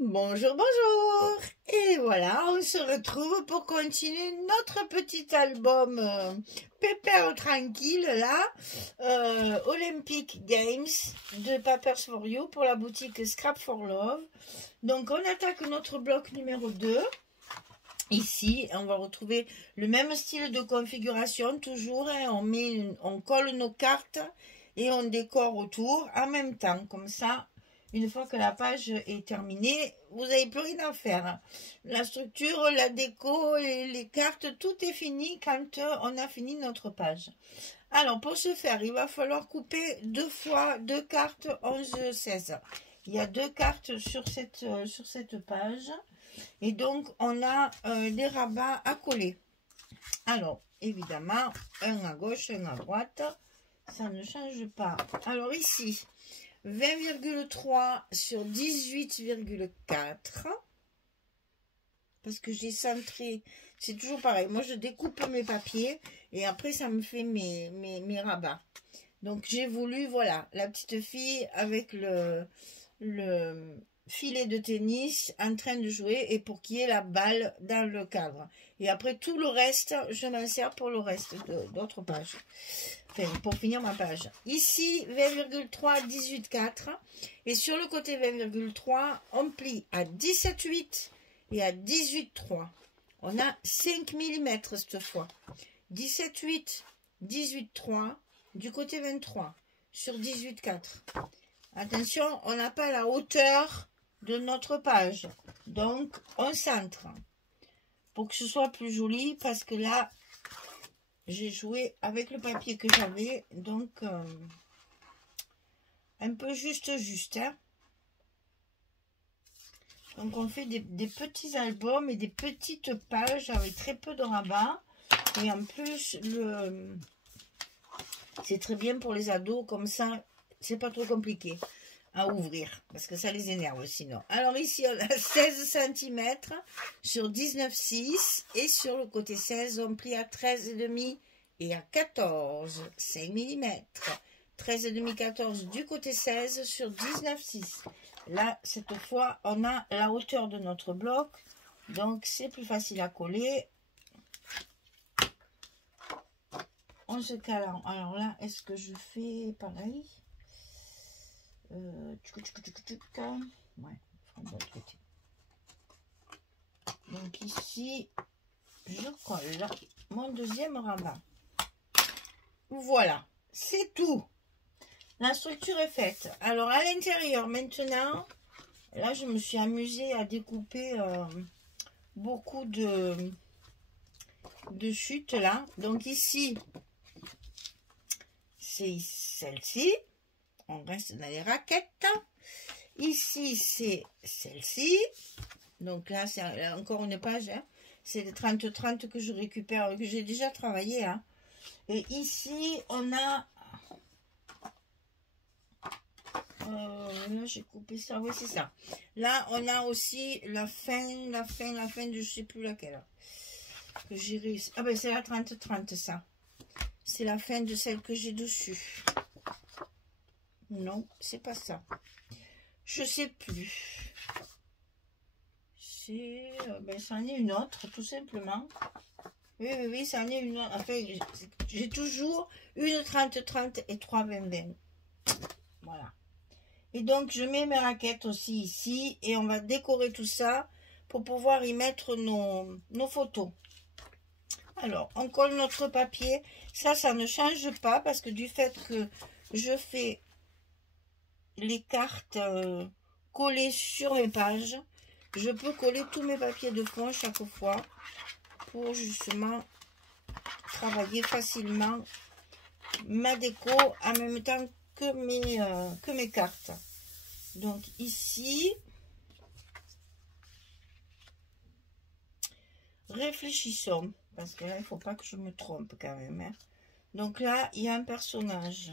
Bonjour, bonjour. Et voilà, on se retrouve pour continuer notre petit album Pépère tranquille là, Olympic Games de Papers for You pour la boutique Scrap for Love. Donc on attaque notre bloc numéro 2. Ici, on va retrouver le même style de configuration toujours, hein, on colle nos cartes et on décore autour en même temps, comme ça. Une fois que la page est terminée, vous n'avez plus rien à faire. La structure, la déco, les cartes, tout est fini quand on a fini notre page. Alors, pour ce faire, il va falloir couper deux fois deux cartes 11-16. Il y a deux cartes sur cette page. Et donc, on a des rabats à coller. Alors, évidemment, un à gauche, un à droite. Ça ne change pas. Alors ici, 20,3 sur 18,4. Parce que j'ai centré. C'est toujours pareil. Moi, je découpe mes papiers. Et après, ça me fait mes rabats. Donc, j'ai voulu, voilà, la petite fille avec le filet de tennis en train de jouer et pour qu'il y ait la balle dans le cadre. Et après tout le reste, je m'en sers pour le reste d'autres pages. Enfin, pour finir ma page. Ici, 20,3, 18,4. Et sur le côté 20,3, on plie à 17,8 et à 18,3. On a 5 mm cette fois. 17,8, 18,3 du côté 23 sur 18,4. Attention, on n'a pas la hauteur de notre page. Donc, on centre. Pour que ce soit plus joli, parce que là, j'ai joué avec le papier que j'avais. Donc, un peu juste. Hein. Donc, on fait des petits albums et des petites pages avec très peu de rabat. Et en plus, c'est très bien pour les ados, comme ça, c'est pas trop compliqué à ouvrir, parce que ça les énerve sinon. Alors ici, on a 16 cm sur 19,6 et sur le côté 16, on plie à 13,5 et à 14, 5 mm. 13,5, 14 du côté 16 sur 19,6. Là, cette fois, on a la hauteur de notre bloc, donc c'est plus facile à coller. On se cale. Alors là, est-ce que je fais pareil? Ouais, donc ici, je colle mon deuxième rabat. Voilà, c'est tout. La structure est faite. Alors à l'intérieur maintenant, là je me suis amusée à découper beaucoup de chutes là. Donc ici, c'est celle-ci. On reste dans les raquettes. Ici, c'est celle-ci. Donc là, c'est encore une page. Hein. C'est les 30-30 que je récupère, que j'ai déjà travaillé. Hein. Et ici, on a... là, j'ai coupé ça. Oui, c'est ça. Là, on a aussi la fin de je sais plus laquelle. Que j'ai réussi. Ah ben, c'est la 30-30, ça. C'est la fin de celle que j'ai dessus. Non, c'est pas ça. Je sais plus. C'est... ben, ça en est une autre, tout simplement. Oui, ça en est une autre. Enfin, j'ai toujours une 30-30 et 3 20-20. Voilà. Et donc, je mets mes raquettes aussi ici. Et on va décorer tout ça pour pouvoir y mettre nos photos. Alors, on colle notre papier. Ça ne change pas parce que du fait que je fais les cartes collées sur mes pages, je peux coller tous mes papiers de fond chaque fois pour justement travailler facilement ma déco en même temps que mes cartes. Donc ici, réfléchissons, parce que là il ne faut pas que je me trompe quand même. Hein. Donc là, il y a un personnage.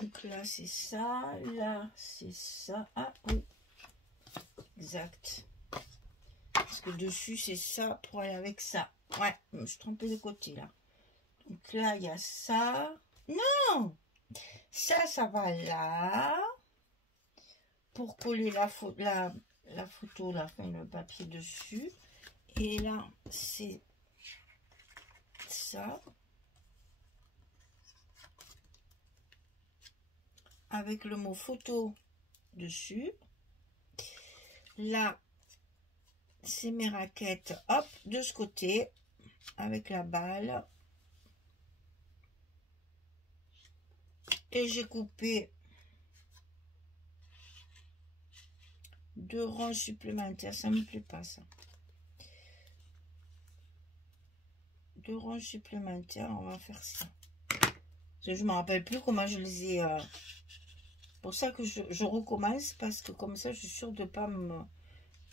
Donc là, c'est ça. Là, c'est ça. Ah, oui. Exact. Parce que dessus, c'est ça pour aller avec ça. Ouais, je me suis trompée de côté, là. Donc là, il y a ça. Non! Ça va là. Pour coller la photo, là, enfin, le papier dessus. Et là, c'est ça. Avec le mot photo dessus. Là, c'est mes raquettes. Hop, de ce côté. Avec la balle. Et j'ai coupé 2 rangs supplémentaires. Ça me plaît pas, ça. 2 rangs supplémentaires. On va faire ça. Je ne me rappelle plus comment je les ai... pour ça que je recommence. Parce que comme ça, je suis sûre de ne pas me...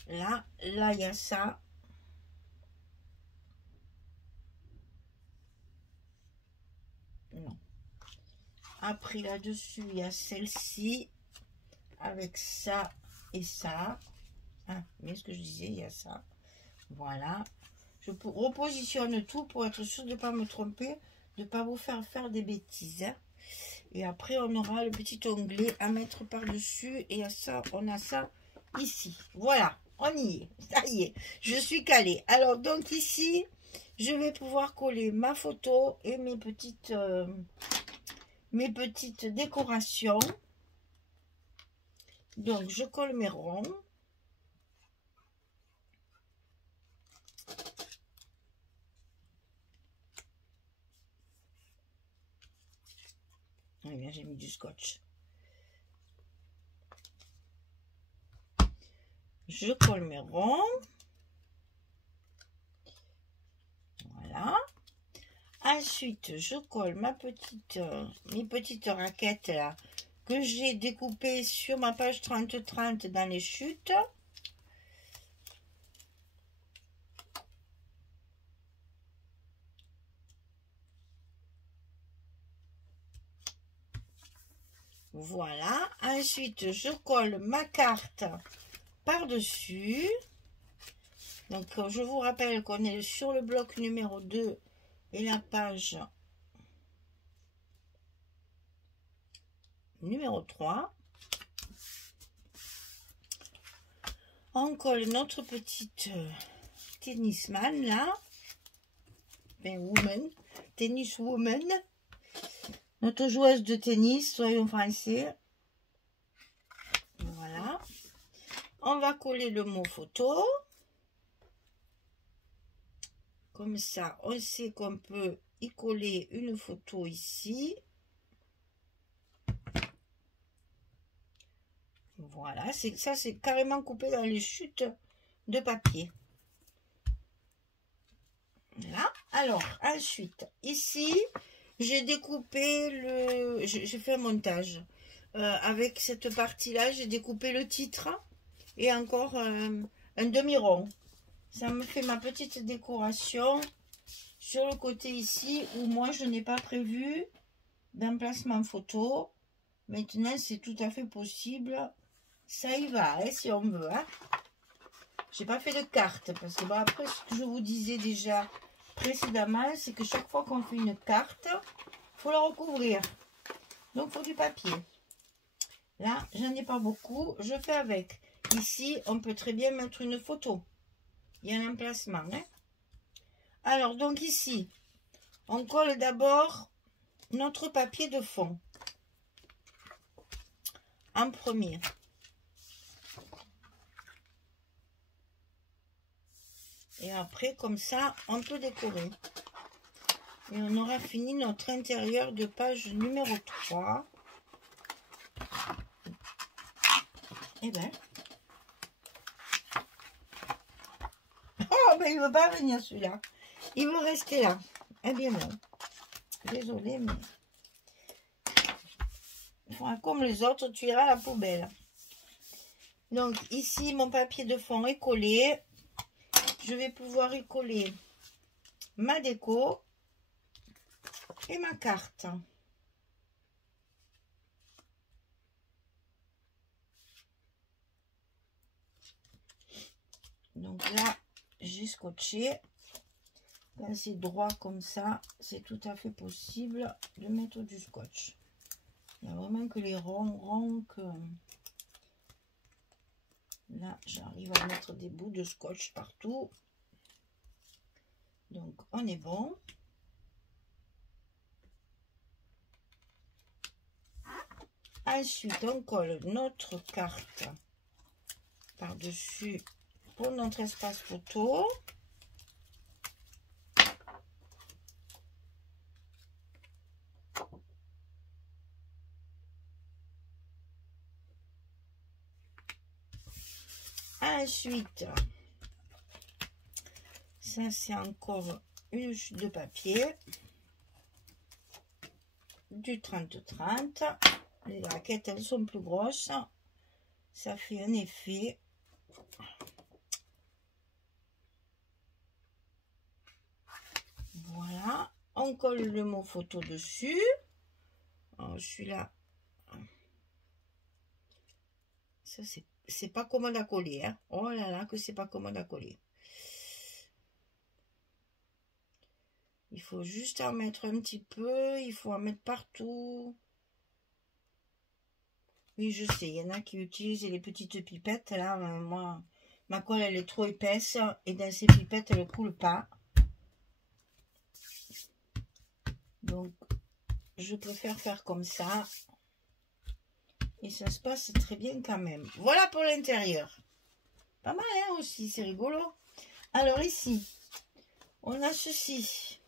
Là, il y a ça. Non. Après, là-dessus, il y a celle-ci. Avec ça et ça. Ah, mais ce que je disais, il y a ça. Voilà. Je repositionne tout pour être sûr de ne pas me tromper. De ne pas vous faire des bêtises. Hein. Et après, on aura le petit onglet à mettre par-dessus. Et à ça, on a ça ici. Voilà, on y est. Ça y est, je suis calée. Alors, donc ici, je vais pouvoir coller ma photo et mes petites décorations. Donc, je colle mes ronds. Eh bien, j'ai mis du scotch. Je colle mes ronds. Voilà. Ensuite, je colle mes petites raquettes là que j'ai découpées sur ma page 30-30 dans les chutes. Voilà. Ensuite, je colle ma carte par-dessus. Donc, je vous rappelle qu'on est sur le bloc numéro 2 et la page numéro 3. On colle notre petite tennisman là. Ben, woman. Tennis woman. Notre joueuse de tennis, soyons français. Voilà. On va coller le mot photo. Comme ça, on sait qu'on peut y coller une photo ici. Voilà, ça c'est carrément coupé dans les chutes de papier. Là, alors ensuite, ici, j'ai découpé j'ai fait un montage. Avec cette partie-là, j'ai découpé le titre et encore un demi-rond. Ça me fait ma petite décoration sur le côté ici où moi je n'ai pas prévu d'emplacement photo. Maintenant, c'est tout à fait possible. Ça y va, hein, si on veut. Hein. J'ai pas fait de carte parce que bon, après, ce que je vous disais déjà précédemment, c'est que chaque fois qu'on fait une carte, il faut la recouvrir. Donc, il faut du papier. Là, j'en ai pas beaucoup. Je fais avec. Ici, on peut très bien mettre une photo. Il y a un emplacement. Hein. Alors, donc ici, on colle d'abord notre papier de fond. En premier. Et après, comme ça, on peut décorer. Et on aura fini notre intérieur de page numéro 3. Et ben. Oh, ben il ne veut pas venir celui-là. Il veut rester là. Eh bien non. Désolée, mais... Enfin, comme les autres, tu iras à la poubelle. Donc, ici, mon papier de fond est collé. Je vais pouvoir y coller ma déco et ma carte. Donc là, j'ai scotché. Quand c'est droit comme ça, c'est tout à fait possible de mettre du scotch. Il n'y a vraiment que les ronds que... Là, j'arrive à mettre des bouts de scotch partout. Donc, on est bon. Ensuite, on colle notre carte par-dessus pour notre espace photo. Ensuite, ça c'est encore une chute de papier du 30-30. Les raquettes, elles sont plus grosses. Ça fait un effet. Voilà. On colle le mot photo dessus. Celui-là, ça c'est pas commode à coller. Hein. Oh là là, que c'est pas commode à coller. Il faut juste en mettre un petit peu. Il faut en mettre partout. Oui, je sais, il y en a qui utilisent les petites pipettes. Là, moi, ma colle, elle est trop épaisse. Et dans ces pipettes, elle ne coule pas. Donc, je préfère faire comme ça. Et ça se passe très bien quand même. Voilà pour l'intérieur. Pas mal, hein, aussi, c'est rigolo. Alors, ici, on a ceci.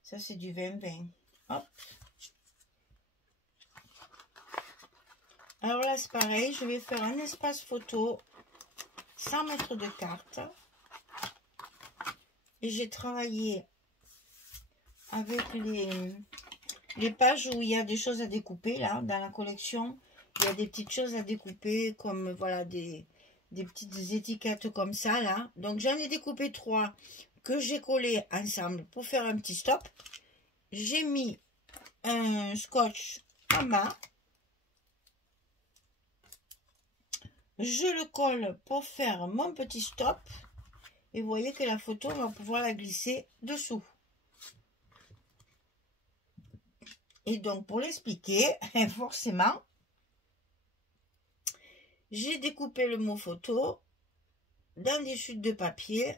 Ça, c'est du 20-20. Hop. Alors là, c'est pareil. Je vais faire un espace photo 100 mètres de carte. Et j'ai travaillé avec les pages où il y a des choses à découper. Là, dans la collection, il y a des petites choses à découper. Comme, voilà, des petites étiquettes comme ça, là. Donc, j'en ai découpé 3 que j'ai collé ensemble pour faire un petit stop. J'ai mis un scotch à main. Je le colle pour faire mon petit stop. Et vous voyez que la photo, on va pouvoir la glisser dessous. Et donc, pour l'expliquer, forcément, j'ai découpé le mot photo dans des chutes de papier.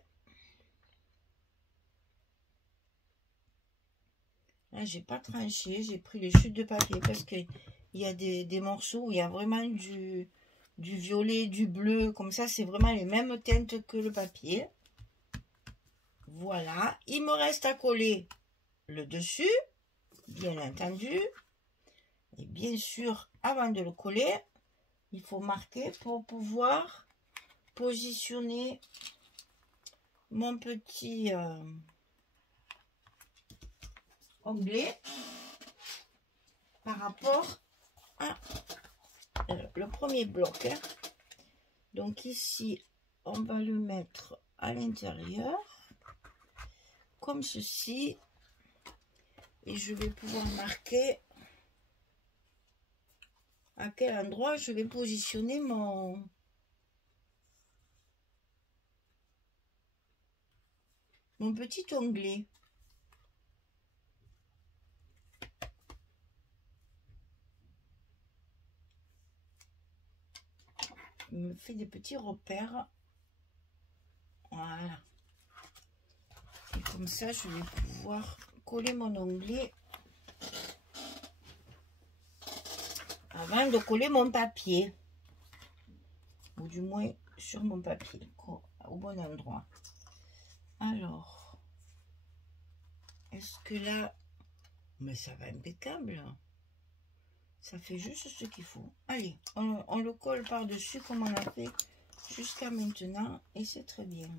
Là, j'ai pas tranché, j'ai pris les chutes de papier parce qu'il y a des morceaux où il y a vraiment du violet, du bleu, comme ça, c'est vraiment les mêmes teintes que le papier. Voilà, il me reste à coller le dessus, bien entendu. Et bien sûr, avant de le coller, il faut marquer pour pouvoir positionner mon petit onglet par rapport à le premier bloc. Donc ici, on va le mettre à l'intérieur, comme ceci. Et je vais pouvoir marquer à quel endroit je vais positionner mon petit onglet. Il me fait des petits repères. Voilà. Et comme ça, je vais pouvoir coller mon onglet avant de coller mon papier. Ou du moins sur mon papier, au bon endroit. Alors, est-ce que là... Mais ça va impeccable. Ça fait juste ce qu'il faut. Allez, on le colle par-dessus comme on a fait jusqu'à maintenant. Et c'est très bien.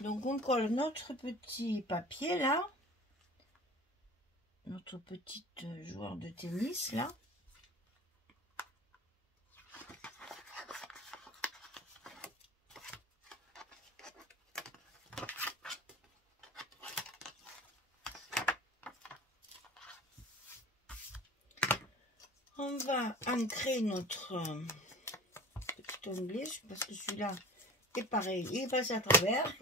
Donc, on colle notre petit papier là. Notre petite joueur de tennis là. On va ancrer notre petit onglet parce que celui-là est pareil, il est passé à travers.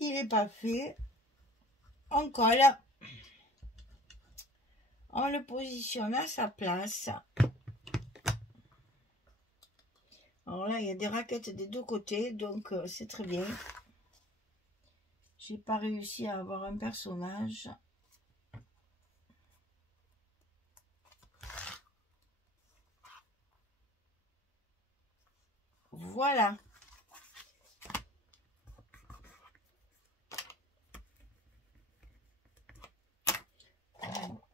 Il il n'est pas fait, on colle, on le positionne à sa place. Alors là, il y a des raquettes des deux côtés, donc c'est très bien. J'ai pas réussi à avoir un personnage. Voilà.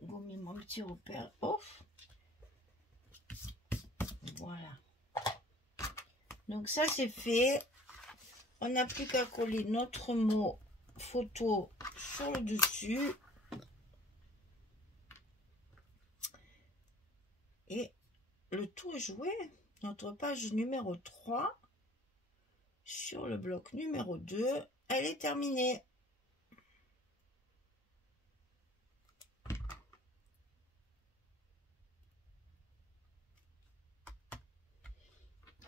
Gommer mon petit repère. Ouf. Voilà. Donc ça c'est fait. On n'a plus qu'à coller notre mot photo sur le dessus. Et le tout est joué. Notre page numéro 3 sur le bloc numéro 2, elle est terminée.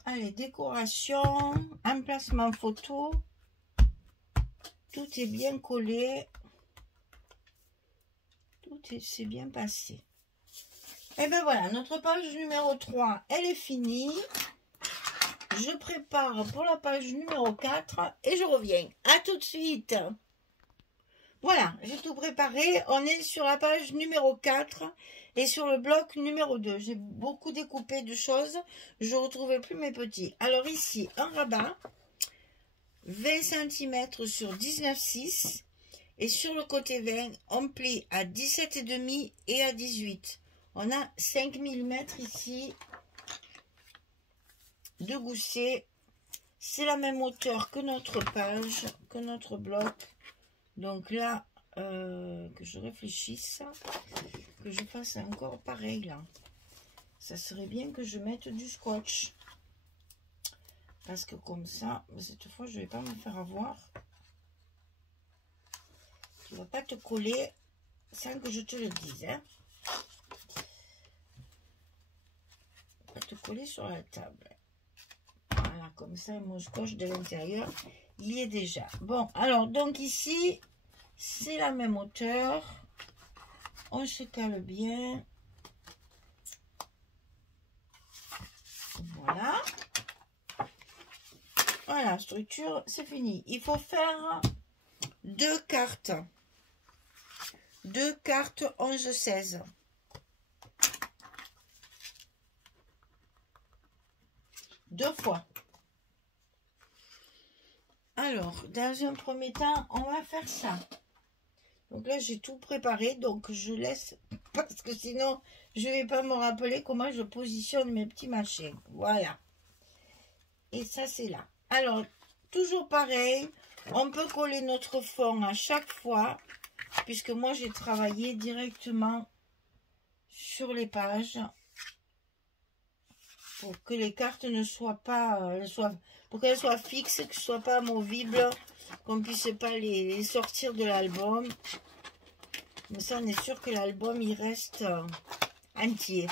Allez, décoration, emplacement photo, tout est bien collé, tout s'est bien passé. Et ben voilà, notre page numéro 3, elle est finie. Je prépare pour la page numéro 4 et je reviens. À tout de suite. Voilà, j'ai tout préparé. On est sur la page numéro 4 et sur le bloc numéro 2. J'ai beaucoup découpé de choses. Je ne retrouvais plus mes petits. Alors ici, un rabat, 20 cm sur 19,6. Et sur le côté 20, on plie à 17,5 et à 18. On a 5 mm ici de gousset. C'est la même hauteur que notre page, que notre bloc. Donc là, que je réfléchisse, que je fasse encore pareil là. Ça serait bien que je mette du scotch. Parce que comme ça, cette fois, je ne vais pas me faire avoir. Tu ne vas pas te coller sans que je te le dise. Hein. Pas te coller sur la table. Voilà, comme ça, mon scotch de l'intérieur, il y est déjà. Bon, alors, donc ici, c'est la même hauteur. On se cale bien. Voilà. Voilà, structure, c'est fini. Il faut faire 2 cartes. 2 cartes 11-16. Deux fois. Alors, dans un premier temps, on va faire ça. Donc là, j'ai tout préparé, donc je laisse, parce que sinon, je ne vais pas me rappeler comment je positionne mes petits machins. Voilà. Et ça, c'est là. Alors, toujours pareil, on peut coller notre fond à chaque fois, puisque moi, j'ai travaillé directement sur les pages pour que les cartes ne soient pas, pour qu'elles soient fixes, que ce ne soit pas amovible, qu'on ne puisse pas les sortir de l'album. Mais ça, on est sûr que l'album, il reste entier.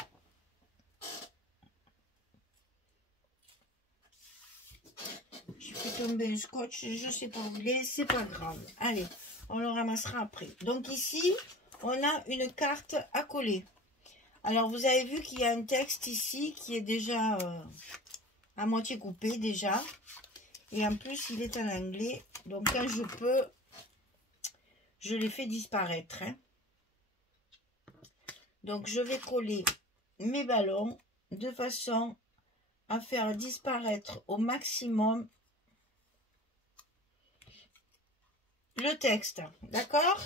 Je fais tomber un scotch, je ne sais pas où il est, c'est pas grave. Allez, on le ramassera après. Donc ici, on a une carte à coller. Alors, vous avez vu qu'il y a un texte ici qui est déjà à moitié coupé déjà. Et en plus, il est en anglais. Donc, quand je peux, je les fais disparaître. Hein. Donc, je vais coller mes ballons de façon à faire disparaître au maximum le texte. D'accord?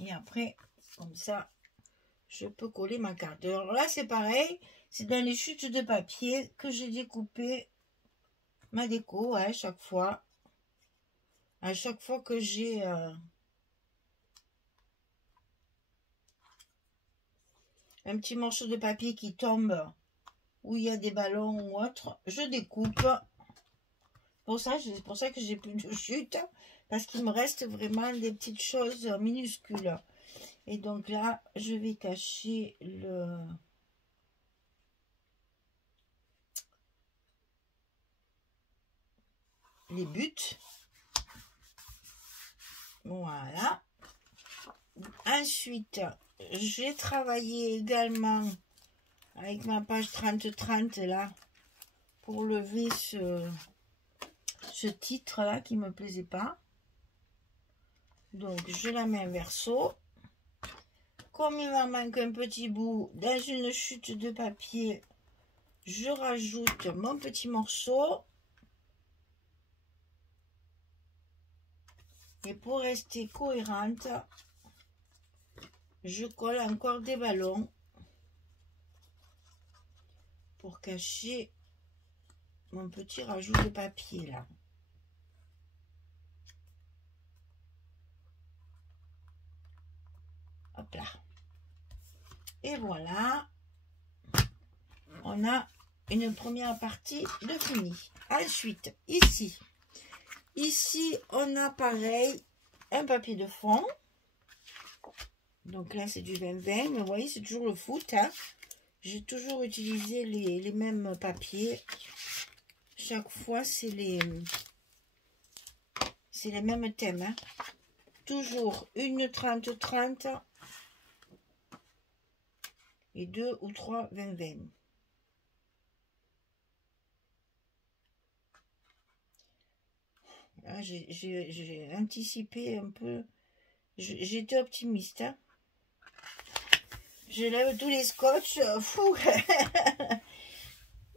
Et après, comme ça, je peux coller ma carte. Alors là, c'est pareil. C'est dans les chutes de papier que j'ai découpé ma déco à chaque fois. À chaque fois que j'ai un petit morceau de papier qui tombe où il y a des ballons ou autre, je découpe. C'est pour ça que j'ai plus de chute, parce qu'il me reste vraiment des petites choses minuscules. Et donc là, je vais cacher le... les buts. Voilà. Ensuite, j'ai travaillé également avec ma page 30-30 là pour lever ce titre là qui me plaisait pas. Donc je la mets en verso. Comme il m'en manque un petit bout dans une chute de papier, je rajoute mon petit morceau. Et pour rester cohérente, je colle encore des ballons pour cacher mon petit rajout de papier là. Hop là. Et voilà, on a une première partie de fini. Ensuite, ici on a pareil un papier de fond. Donc là c'est du 20-20, mais vous voyez c'est toujours le foot, hein. J'ai toujours utilisé les mêmes papiers. Chaque fois c'est les mêmes thèmes, hein. Toujours une 30-30 et 2 ou 3 20-20. Là j'ai anticipé un peu, j'étais optimiste, hein. Je lève tous les scotch, fou.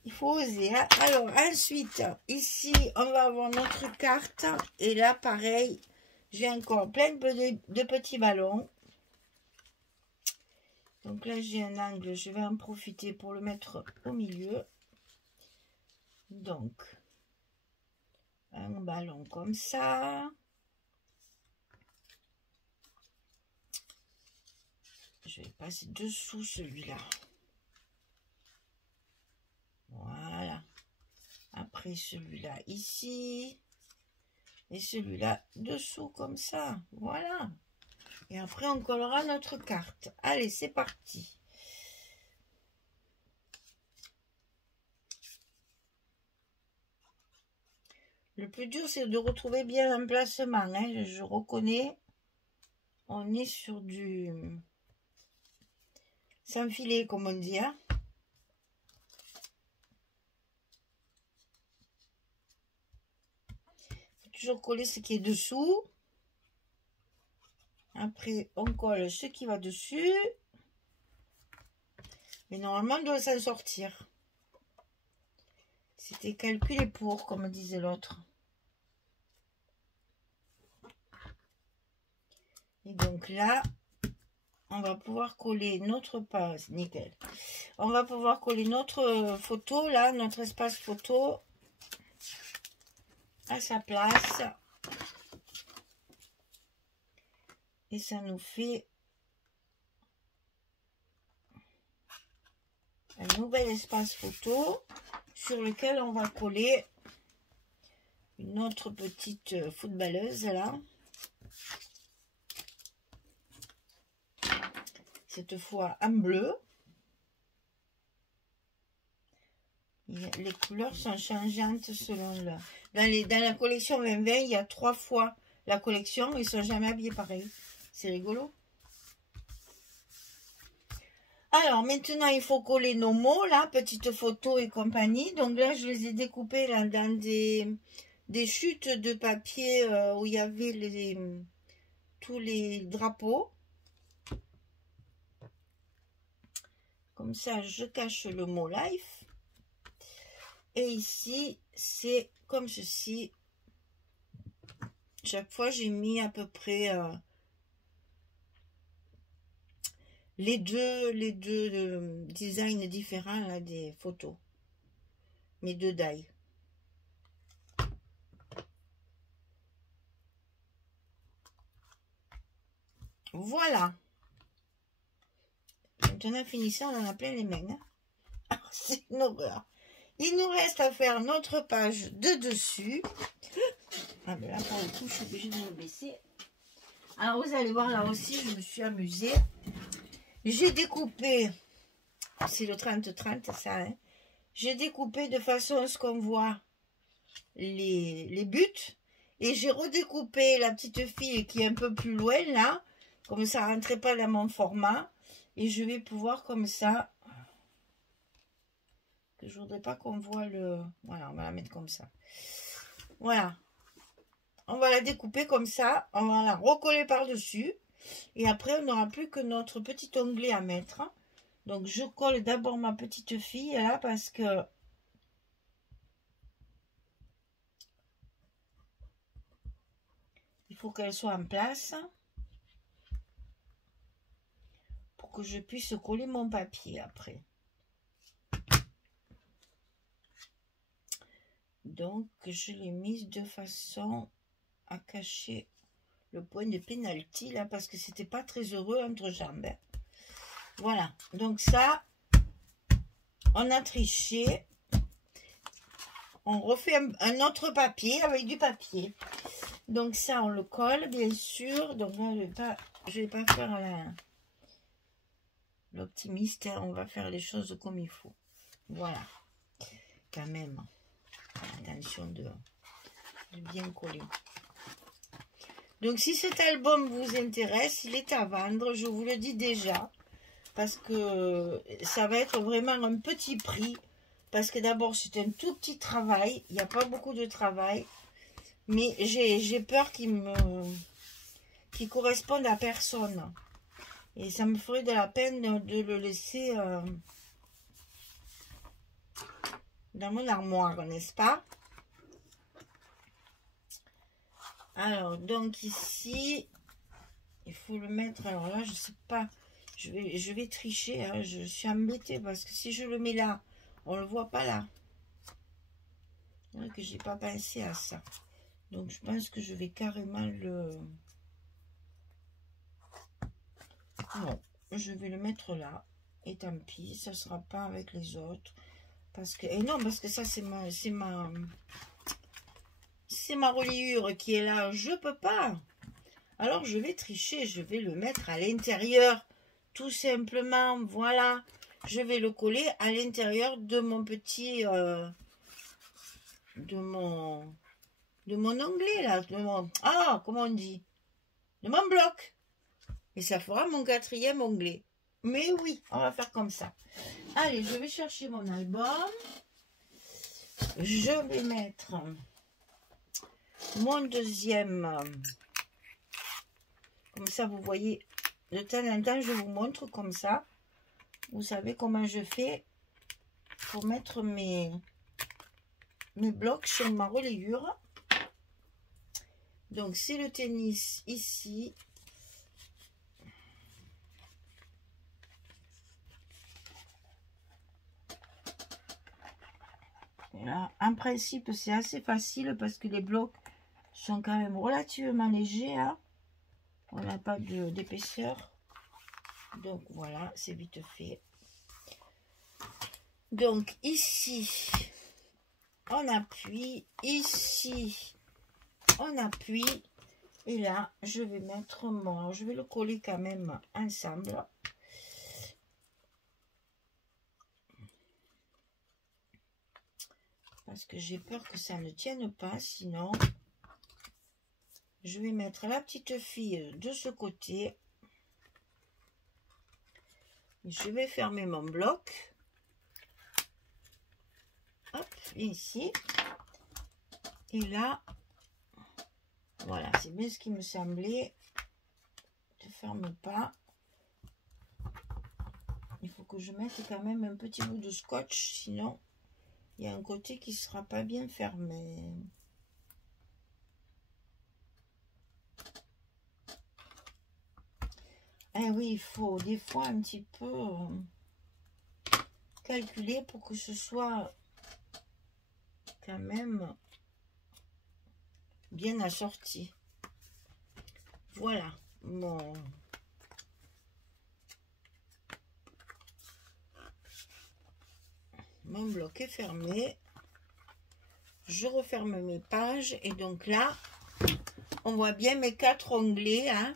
Il faut oser, hein. Alors ensuite ici on va avoir notre carte et là pareil j'ai encore plein de petits ballons. Donc là j'ai un angle, je vais en profiter pour le mettre au milieu. Donc un ballon comme ça. Je vais passer dessous celui-là. Voilà. Après celui-là ici. Et celui-là dessous comme ça. Voilà. Et après on collera notre carte. Allez, c'est parti. Le plus dur c'est de retrouver bien l'emplacement, hein. Je reconnais. On est sur du sans filet comme on dit, hein. Toujours coller ce qui est dessous. Après on colle ce qui va dessus. Mais normalement on doit s'en sortir. C'était calculé pour, comme disait l'autre. Et donc là on va pouvoir coller notre page, nickel. On va pouvoir coller notre photo là, notre espace photo à sa place. Et ça nous fait un nouvel espace photo sur lequel on va coller une autre petite footballeuse là. Cette fois en bleu. Les couleurs sont changeantes selon le... Dans la collection 2020, il y a 3 fois la collection. Ils ne sont jamais habillés pareil. C'est rigolo. Alors, maintenant, il faut coller nos mots, là, petites photos et compagnie. Donc là, je les ai découpés là, dans des chutes de papier où il y avait tous les drapeaux. Comme ça, je cache le mot life. Et ici, c'est comme ceci. Chaque fois, j'ai mis à peu près les deux designs différents là, des photos. Mes 2 die. Voilà. Maintenant, finissant, on en a plein les mains. Hein. C'est une horreur. Il nous reste à faire notre page de dessus. Ah ben là, pour le coup, je suis obligée de me baisser. Alors, vous allez voir, là aussi, je me suis amusée. J'ai découpé, c'est le 30-30, ça, hein. J'ai découpé de façon à ce qu'on voit les buts. Et j'ai redécoupé la petite fille qui est un peu plus loin là. Comme ça ne rentrait pas dans mon format. Et je vais pouvoir comme ça. Que je voudrais pas qu'on voit le... Voilà, on va la mettre comme ça. Voilà. On va la découper comme ça. On va la recoller par-dessus. Et après, on n'aura plus que notre petit onglet à mettre. Donc, je colle d'abord ma petite fille là parce que il faut qu'elle soit en place pour que je puisse coller mon papier après. Donc, je l'ai mise de façon à cacher le point de pénalty là parce que c'était pas très heureux entre jambes. Voilà, donc ça, on a triché. On refait un autre papier avec du papier. Donc ça, on le colle, bien sûr. Donc là, je vais pas faire l'optimiste. Hein. On va faire les choses comme il faut. Voilà. Quand même. Attention de bien coller. Donc si cet album vous intéresse, il est à vendre. Je vous le dis déjà. Parce que ça va être vraiment un petit prix. Parce que d'abord, c'est un tout petit travail. Il n'y a pas beaucoup de travail. Mais j'ai peur qu'il corresponde à personne. Et ça me ferait de la peine de le laisser dans mon armoire, n'est-ce pas? Alors, donc ici, il faut le mettre. Alors là, je ne sais pas. Je vais tricher. Hein. Je suis embêtée parce que si je le mets là, on ne le voit pas là. C'est que j'ai pas pensé à ça. Donc je pense que je vais carrément le... Non, je vais le mettre là. Et tant pis, ça sera pas avec les autres. Parce que... Et non, parce que ça c'est ma reliure qui est là. Je peux pas. Alors je vais tricher. Je vais le mettre à l'intérieur. Tout simplement, voilà. Je vais le coller à l'intérieur de mon petit... de mon onglet là, comment on dit, de mon bloc, et ça fera mon 4e onglet. Mais oui, on va faire comme ça. Allez, je vais chercher mon album, je vais mettre mon deuxième, comme ça vous voyez, de temps en temps je vous montre comme ça, vous savez comment je fais pour mettre mes blocs sur ma relayure. Donc, c'est le tennis ici. Et là, en principe, c'est assez facile parce que les blocs sont quand même relativement légers. Hein. On n'a pas d'épaisseur. Donc, voilà, c'est vite fait. Donc, ici, on appuie. Ici, on appuie. Et là, je vais mettre je vais le coller quand même ensemble. Parce que j'ai peur que ça ne tienne pas, sinon je vais mettre la petite fille de ce côté. Je vais fermer mon bloc. Hop, ici. Et là, voilà, c'est bien ce qui me semblait. Ne ferme pas. Il faut que je mette quand même un petit bout de scotch, sinon il y a un côté qui ne sera pas bien fermé. Eh oui, il faut des fois un petit peu calculer pour que ce soit quand même bien assorti. Voilà mon bloc est fermé. Je referme mes pages et donc là on voit bien mes 4 onglets, hein.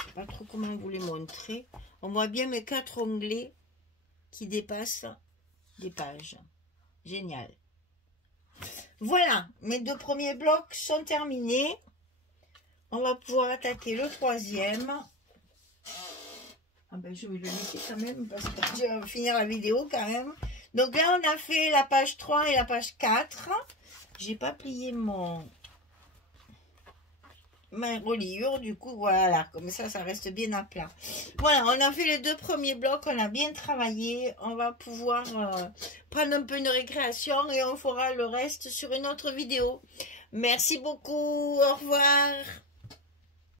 Je sais pas trop comment vous les montrer. On voit bien mes 4 onglets qui dépassent des pages. Génial. Voilà, mes 2 premiers blocs sont terminés. On va pouvoir attaquer le 3e. Ah ben, je vais le laisser quand même parce que je vais finir la vidéo quand même. Donc là, on a fait la page 3 et la page 4. J'ai pas plié ma reliure, du coup, voilà, comme ça reste bien à plat. Voilà, on a fait les 2 premiers blocs, on a bien travaillé. On va pouvoir prendre un peu une récréation et on fera le reste sur une autre vidéo. Merci beaucoup, au revoir.